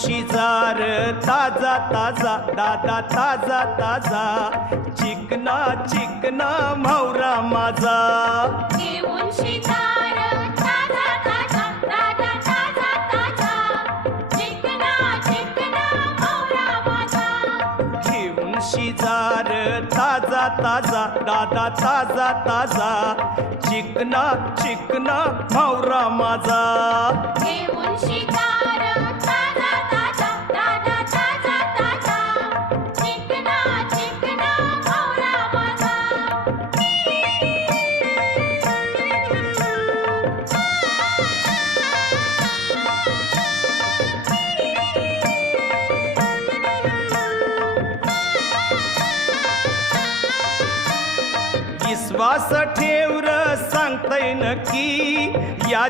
शिजार ताजा ताजा दादा ताजा ताजा चिकना चिकना म्हावरा माझा घेऊन शिजार ताजा ताजा दादा ताजा ताजा चिकना चिकना म्हावरा माझा घेऊन शिजार ताजा ताजा दादा ताजा ताजा चिकना चिकना म्हावरा माझा घेऊन शिजार ताजा ताजा दादा ताजा ताजा चिकना चिकना म्हावरा माझा विश्वास ठेव र सांगतय नक्की या